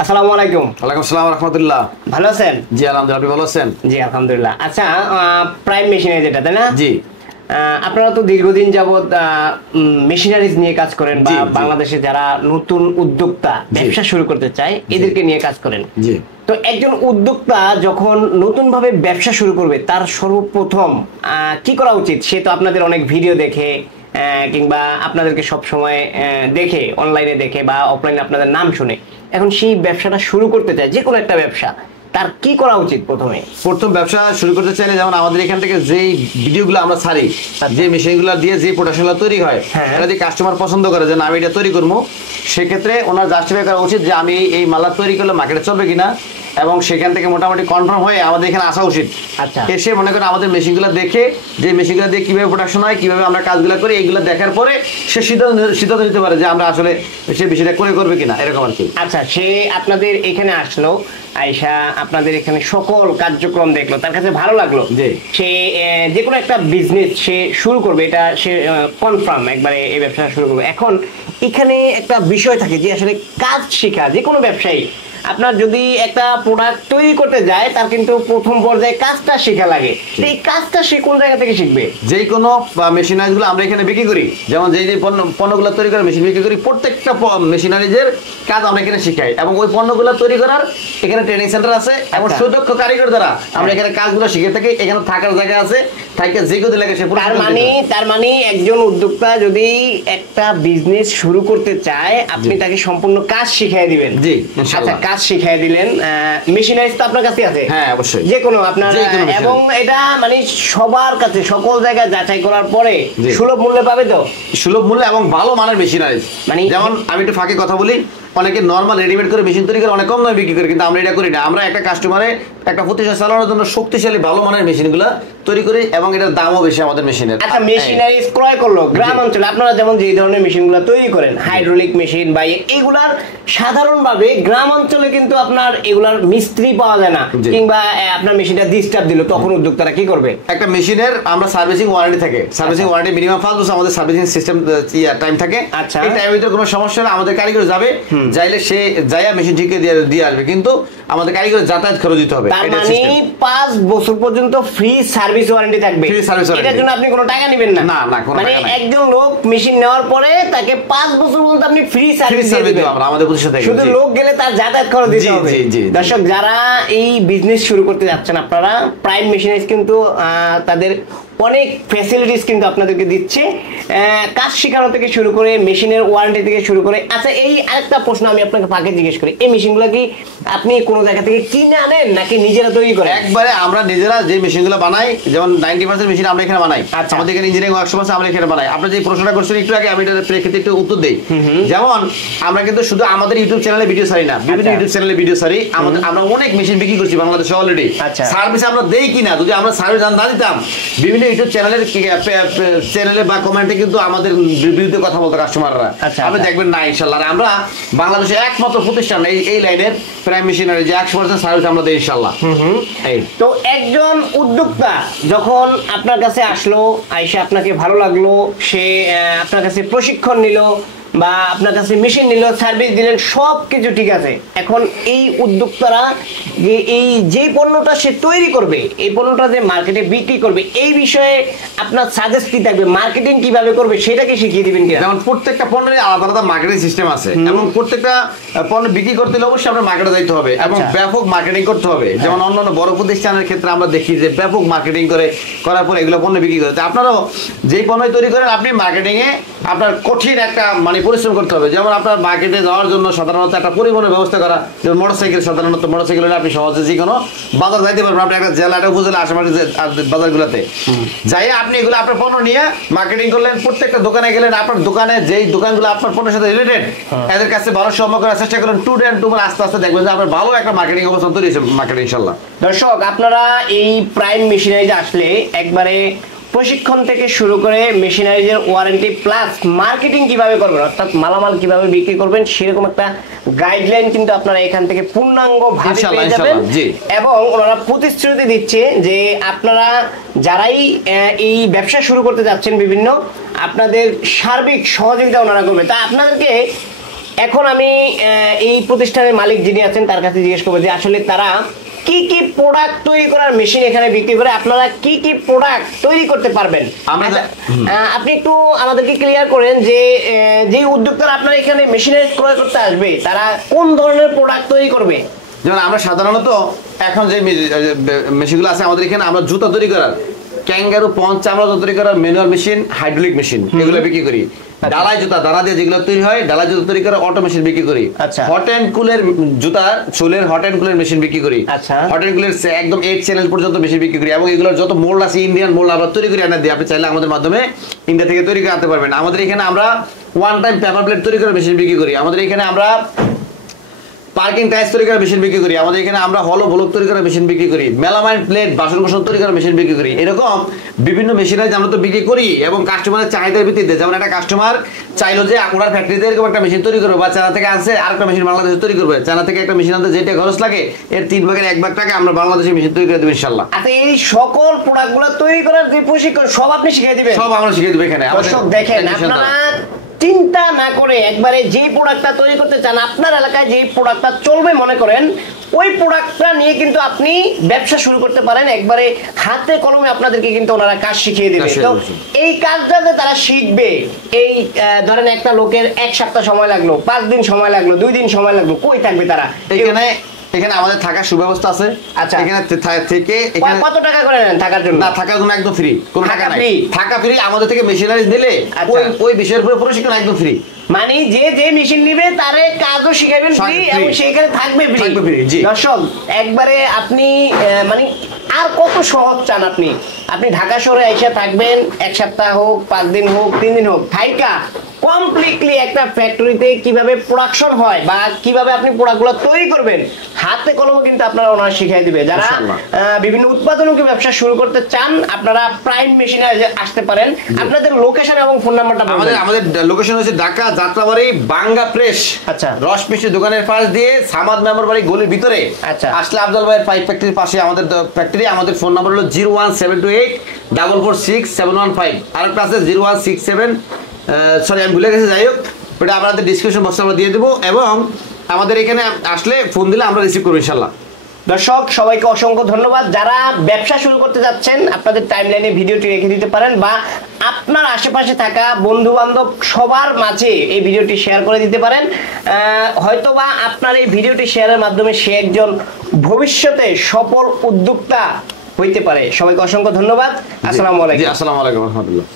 আসসালামু আলাইকুম। ওয়ালাইকুম আসসালাম ওয়া রাহমাতুল্লাহ। ভালো আছেন? জি আলহামদুলিল্লাহ, আপনি ভালো আছেন? জি আলহামদুলিল্লাহ। আচ্ছা, প্রাইম মেশিনারি যেটা, তাই না? জি। আপনারা তো দীর্ঘদিন যাবত মেশিনারিজ নিয়ে কাজ করেন, বা জি, জি। বাংলাদেশে যারা নতুন উদ্যোক্তা ব্যবসা শুরু করতে চায় এদেরকে নিয়ে কাজ করেন। জি। তো একজন উদ্যোক্তা যখন নতুন ভাবে ব্যবসা শুরু করবে, তার সর্বপ্রথম কি করা উচিত? সে তো আপনাদের অনেক ভিডিও দেখে, কিংবা আপনাদেরকে সব সময় দেখে, অনলাইনে দেখে বা অফলাইনে আপনাদের নাম শুনে, এখন সেই ব্যবসাটা শুরু করতে চায়, যে কোনো একটা ব্যবসা, তার কি করা উচিত? প্রথম ব্যবসা শুরু করতে চাইলে যেমন আমাদের এখান থেকে যেই ভিডিওগুলো আমরা ছাড়ি, যে মেশিনগুলো দিয়ে যে প্রোডাকশনগুলো তৈরি হয়, এটা যদি কাস্টমার পছন্দ করে যে না আমি এটা তৈরি করবো, সেক্ষেত্রে ওনার জাস্টিফাই করা উচিত যে আমি এই মালা তৈরি করলে মার্কেটে চলবে কিনা, এবং সেখান থেকে মোটামুটি কনফার্ম হয়ে আমাদের এখানে আসা উচিত। আচ্ছা। এসে মনে করেন আমাদের মেশিনগুলো দেখে, যে মেশিনগুলো দিয়ে কিভাবে প্রোডাকশন হয়, কিভাবে আমরা কাজগুলো করি, এইগুলো দেখার পরে সে সিদ্ধান্ত নিতে পারে যে আমরা আসলে সে বিষয়টা করবে কিনা, এরকম আর কি। আচ্ছা, সে আপনাদের এখানে আসলো, আয়শা আপনাদের এখানে সকল কার্যক্রম দেখলো, তার কাছে ভালো লাগলো, সে যে কোনো একটা বিজনেস সে শুরু করবে, এটা সে কনফার্ম একবারে এই ব্যবসা শুরু করবে। এখন এখানে একটা বিষয় থাকে যে আসলে কাজ শেখা, যে কোনো ব্যবসায়ী আপনার যদি একটা প্রোডাক্ট তৈরি করতে যায়, তার কিন্তু প্রথম পর্যায়ে কাজটা শেখা লাগে। এই কাজটা সে কোন জায়গা থেকে শিখবে? যে কোনো মেশিনারিজগুলো আমরা এখানে বিক্রি করি, যেমন যে যে পণ্যগুলো তৈরি করে মেশিন বিক্রি করি, প্রত্যেকটা মেশিনারিজের কাজ আমরা এখানে শিখাই, এবং ওই পণ্যগুলো তৈরি করার এখানে ট্রেনিং সেন্টার আছে, এবং সুদক্ষ কারিগর দ্বারা আমরা এখানে কাজগুলো শিখে থাকি। এখানে থাকার জায়গা আছে, থাকে যে কোনো লাগে সে। তার মানে একজন উদ্যোক্তা যদি একটা বিজনেস শুরু করতে চায়, আপনি তাকে সম্পূর্ণ কাজ শিখিয়ে দিবেন। জি, আচ্ছা, কাজ শিখিয়ে দিলেন। মেশিনারিজ তো আপনার কাছে আছে? হ্যাঁ অবশ্যই, যে কোনো আপনার, এবং এটা মানে সবার কাছে সকল জায়গায় যাচাই করার পরে সুলভ মূল্যে পাবে তো? সুলভ মূল্যে এবং ভালো মানের মেশিনারিজ। মানে যেমন আমি একটু ফাঁকে কথা বলি, অনেকে নর্মাল রেডিমেড করে মেশিন তৈরি করে অনেক কম দামে বিক্রি করে, কিন্তু আমরা এটা করি না। আমরা একটা কাস্টমারে একটা প্রতিষ্ঠান চালানোর জন্য শক্তিশালী ভালো মানের মেশিনগুলো তৈরি করি, এবং এটার দামও বেশি আমাদের মেশিনের। আচ্ছা, মেশিনারিজ ক্রয় করলো গ্রাম অঞ্চলে, আপনারা যেমন যে ধরনের মেশিনগুলো তৈরি করেন, হাইড্রোলিক মেশিন বা এইগুলার সাধারণভাবে গ্রাম অঞ্চলে কিন্তু আপনার এগুলার মিস্ত্রি পাওয়া যায় না, কিংবা আপনার মেশিনটা ডিস্টার্ব দিল, তখন উদ্যোক্তারা কি করবে? একটা মেশিনের আমরা সার্ভিসিং ওয়ারেন্টি থাকে, সার্ভিসিং ওয়ারেন্টি মিনিমাম 5 বছর আমাদের সার্ভিসিং সিস্টেম টাইম থাকে। আচ্ছা, এই টাইমের ভিতরে কোনো সমস্যা না, আমাদের কারিগর যাবে, যাইলে সে যাইয়া মেশিন ঠিক দিয়ে আসবে, কিন্তু আমাদের কারিগর যাতায়াত খরচ দিতে হবে। তার মানে 5 বছর পর্যন্ত ফ্রি সার্ভিস ওয়ারেন্টি থাকবে। এটার জন্য আপনি কোনো টাকা নেবেন না? না না, কোনো টাকা মানে নাই। একজন লোক মেশিন নেওয়ার পরে তাকে 5 বছর পর্যন্ত আপনি ফ্রি সার্ভিস দিবেন আমরা আমাদের প্রতিষ্ঠান থেকে। শুধু লোক গেলে তার যাতায়াত খরচ দিতে হবে। দর্শক, যারা এই বিজনেস শুরু করতে যাচ্ছেন, আপনারা প্রাইম মেশিনারিজ কিন্তু তাদের অনেক ফ্যাসিলিটিস কিন্তু আপনাদেরকে দিচ্ছে, কাজ শেখানো থেকে শুরু করে মেশিনের ওয়ারেন্টি থেকে শুরু করে। আচ্ছা, এই আরেকটা প্রশ্ন আমি আপনাকে ফাঁকে জিজ্ঞেস করি, এই মেশিনগুলো কি আপনি কোনো জায়গা থেকে কিনে আনেন নাকি নিজেরা তৈরি করেন? একবারে আমরা নিজেরা যে মেশিনগুলো বানাই, যেমন 90% মেশিন আমরা এখানে বানাই। আমাদের এখানে ইঞ্জিনিয়ারিং ওয়ার্কশপ আছে, আমরা এখানে বানাই। আপনি যে প্রশ্নটা করছেন একটু আগে, আমি এটার প্রেক্ষিতে একটু উত্তর দেই। যেমন আমরা কিন্তু শুধু আমাদের ইউটিউব চ্যানেলে ভিডিও ছাড়ি না, বিভিন্ন ইউটিউব চ্যানেলে ভিডিও ছাড়ি। আমরা অনেক মেশিন বিক্রি করছি বাংলাদেশে অলরেডি। সার্ভিস আমরা দেই কিনা, যদি আমরা সার্ভিস না দিতাম, বিভিন্ন ইউটিউব চ্যানেলে বা কমেন্টে কিন্তু আমাদের বিরুদ্ধে কথা বলতো কাস্টমাররা। আপনি দেখবেন না, ইনশাআল্লাহ আমরা বাংলাদেশে একমাত্র প্রতিষ্ঠান এই লাইনের প্রাইম মেশিনারি যে 100% সার্ভিস আমরা দেই ইনশাআল্লাহ। তো একজন উদ্যোক্তা যখন আপনার কাছে আসলো, আইসা আপনাকে ভালো লাগলো, সে আপনার কাছে প্রশিক্ষণ নিল বা আপনার কাছে মেশিন নিল, সার্ভিস দিলেন, সব কিছু ঠিক আছে। এখন এই উদ্যোক্তারা যে পণ্যটা সে তৈরি করবে, এই পণ্যটা যে মার্কেটে বিক্রি করবে, এই বিষয়ে আপনার সাজেস্ট কি থাকবে? মার্কেটিং কিভাবে করবে সেটাকে শিখিয়ে দিবেন কিনা? যেমন প্রত্যেকটা পণ্যের আলাদা আলাদা মার্কেটিং সিস্টেম আছে, এবং প্রত্যেকটা পণ্য বিক্রি করতে হলে অবশ্যই আপনার মার্কেটে যাইতে হবে, এবং ব্যাপক মার্কেটিং করতে হবে। যেমন অন্যান্য বড় প্রতিষ্ঠানের ক্ষেত্রে আমরা দেখি যে ব্যাপক মার্কেটিং করার পর এগুলো পণ্য বিক্রি করে। আপনারাও যেই পণ্য তৈরি করেন, আপনি মার্কেটিং এ আপনার কঠিন একটা পরিশ্রম করতে হবে। যেমন আপনার মার্কেটে যাওয়ার জন্য সাধারণত একটা পরিবহনের ব্যবস্থা করা, যেমন মোটরসাইকেল, সাধারণত মোটরসাইকেল হলে আপনি সহজে যে কোনো বাজার যাইতে পারবেন। আপনি একটা জেলা, একটা উপজেলা, আশেপাশে বাজারগুলোতে যাই আপনি এগুলো আপনার পণ্য নিয়ে মার্কেটিং করলেন, প্রত্যেকটা দোকানে গেলেন, আপনার দোকানে যেই দোকানগুলো আপনার পণ্যের সাথে রিলেটেড, এদের কাছে ভালো সম্পর্ক করার চেষ্টা করেন। টু ডে টু আস্তে আস্তে দেখবেন যে আপনার ভালো একটা মার্কেটিং অবস্থান তৈরি হয়েছে মার্কেটিং ইনশাআল্লাহ। দর্শক, আপনারা এই প্রাইম মেশিনারিজ আসলে একবারে প্রশিক্ষণ থেকে শুরু করে মেশিনারিজের ওয়ারেন্টি প্লাস মার্কেটিং কিভাবে করবেন, অর্থাৎ মালামাল কিভাবে বিক্রি করবেন, সেরকম একটা গাইডলাইন কিন্তু আপনারা এখান থেকে পূর্ণাঙ্গভাবে পেয়ে যাবেন। এবং ওনারা প্রতিশ্রুতি দিচ্ছে যে আপনারা যারাই এই ব্যবসা শুরু করতে যাচ্ছেন, বিভিন্ন আপনাদের সার্বিক সহযোগিতা ওনারা করবে। তা আপনাদেরকে এখন আমি এই প্রতিষ্ঠানের মালিক যিনি আছেন তার কাছে জিজ্ঞেস করবো যে আসলে তারা কি কি প্রোডাক্ট তৈরি করার মেশিন এখানে বিক্রি করে, আপনারা কি কি প্রোডাক্ট তৈরি করতে পারবেন। আপনি একটু আমাদেরকে ক্লিয়ার করেন যে যে উদ্যোক্তারা আপনারা এখানে মেশিনারি ক্রয় করতে আসবে তারা কোন ধরনের প্রোডাক্ট তৈরি করবে। যেমন আমরা সাধারণত এখন যে মেশিনগুলো আছে আমাদের এখানে, আমরা জুতা তৈরি করার ক্যাঙ্গারু পঞ্চ চামড়া তৈরি করার ম্যানুয়াল মেশিন, হাইড্রোলিক মেশিন এগুলো বিক্রি করি। ডালাই জুতা দাঁড়া দিয়ে যেগুলো তৈরি হয়, ডালাই জুতা তৈরি করার অটো মেশিন বিক্রি করি। হট এন্ড কুলের জুতার চুলের হট এন্ড কুলের মেশিন বিক্রি করি। হট এন্ড কুলের একদম 8 চ্যানেল পর্যন্ত মেশিন বিক্রি করি, এবং এগুলোর যত মোল্ড আছে ইন্ডিয়ান মোল্ড আমরা তৈরি করে এনে দিই। আপনি চাইলে আমাদের মাধ্যমে ইন্ডিয়া থেকে তৈরি করে আনতে পারবেন। আমাদের এখানে আমরা ওয়ান টাইম পেপার প্লেট তৈরি করার মেশিন বিক্রি করি। আমাদের এখানে আমরা পার্কিং টাইলস তৈরি করার মেশিন বিক্রি করি। আমাদের এখানে আমরা হলো ব্লক তৈরি করার মেশিন বিক্রি করি। মেলামাইন প্লেট বাসন কোসন তৈরি করার মেশিন বিক্রি করি। এরকম বিভিন্ন মেশিনারি আমরা তো বিক্রি করি, এবং কাস্টমারের চাহিদার ভিত্তিতে, যেমন একটা কাস্টমার চাইলো যে আপনার ফ্যাক্টরিতে এরকম একটা মেশিন তৈরি করবো, বা চায়না থেকে আসছে আরেকটা মেশিন বাংলাদেশে তৈরি করবে, চায়না থেকে একটা মেশিন আনতে যেটা খরচ লাগে এর 3 ভাগের 1 ভাগ টাকা আমরা বাংলাদেশে মেশিন তৈরি করে দেবো ইনশাআল্লাহ। আচ্ছা, এই সকল প্রোডাক্টগুলো তৈরি করার যে প্রশিক্ষণ সব আপনি শিখিয়ে দিবেন? সব আমরা শিখিয়ে দেবো এখানে। দর্শক দেখেন, আপনারা চিন্তা না করে একবারে যে প্রোডাক্টটা তৈরি করতে চান, আপনার এলাকায় যে প্রোডাক্টটা চলবে মনে করেন, ওই প্রোডাক্টটা নিয়ে কিন্তু আপনি ব্যবসা শুরু করতে পারেন। একবারে হাতে কলমে আপনাদেরকে কিন্তু ওনারা কাজ শিখিয়ে দেবে। তো এই কাজটা যে তারা শিখবে, এই ধরেন একটা লোকের 1 সপ্তাহ সময় লাগলো, 5 দিন সময় লাগলো, 2 দিন সময় লাগলো, কই থাকবে তারা? এখানে আমাদের থাকার সুব্যবস্থা আছে। আচ্ছা, এখানে থেকে এখানে কত টাকা করে নেন থাকার জন্য? না, থাকার জন্য একদম ফ্রি, কোনো টাকা নাই। থাকা ফ্রি। আমাদের থেকে মেশিনারিজ নিলে ওই বিষয়ের উপরে প্রশিক্ষণ একদম ফ্রি। মানে যে মেশিন নিবে তারে কাজও শিখাবেন ফ্রি, এবং সেখানে থাকবে ফ্রি। দর্শক একবারে আপনি মানে আর কত সহজ চান আপনি? আপনি ঢাকা শহরে এসে থাকবেন, 1 সপ্তাহ হোক, 5 দিন হোক, 3 দিন হোক, থাইকা কমপ্লিটলি একটা ফ্যাক্টরিতে কিভাবে প্রোডাকশন হয় বা কিভাবে আপনি প্রোডাক্টগুলো তৈরি করবেন হাতে কলমে কিন্তু আপনারা ওনারা শিখিয়ে দিবে। যারা বিভিন্ন উৎপাদনমুখী ব্যবসা শুরু করতে চান, আপনারা প্রাইম মেশিনে আসতে পারেন। আপনাদের লোকেশন এবং ফোন নাম্বারটা বলুন। আমাদের লোকেশন হচ্ছে ঢাকা যাত্রাবাড়ি বাঙ্গা প্রেস। আচ্ছা, রস মিষ্টি দোকানের পাশ দিয়ে সামাদ মেম্বার বাড়ি গলির ভিতরে। আচ্ছা, আসলে আফজাল ভাইয়ের পাইপ ফ্যাক্টরির পাশে আমাদের ফ্যাক্টরি। আমাদের ফোন নাম্বার হলো 01728446715। আরেকটা আছে 0167, সরি আমি ভুলে গেছি, যাই হোক ওটা আপনাদের ডিসক্রিপশন বক্সে আমরা দিয়ে দেবো, এবং আমাদের এখানে আসলে ফোন দিলে আমরা রিসিভ করবো ইনশাল্লাহ। দর্শক সবাইকে অসংখ্য ধন্যবাদ। যারা ব্যবসা শুরু করতে যাচ্ছেন, আপনাদের টাইমলাইনে ভিডিওটি রেখে দিতে পারেন, বা আপনার আশেপাশে থাকা বন্ধু বান্ধব সবার মাঝে এই ভিডিওটি শেয়ার করে দিতে পারেন। হয়তোবা আপনার এই ভিডিওটি শেয়ারের মাধ্যমে সে একজন ভবিষ্যতে সফল উদ্যোক্তা হইতে পারে। সবাইকে অসংখ্য ধন্যবাদ। আসসালামু আলাইকুম। আসসালামু আলাইকুম রহমতুল্লাহ।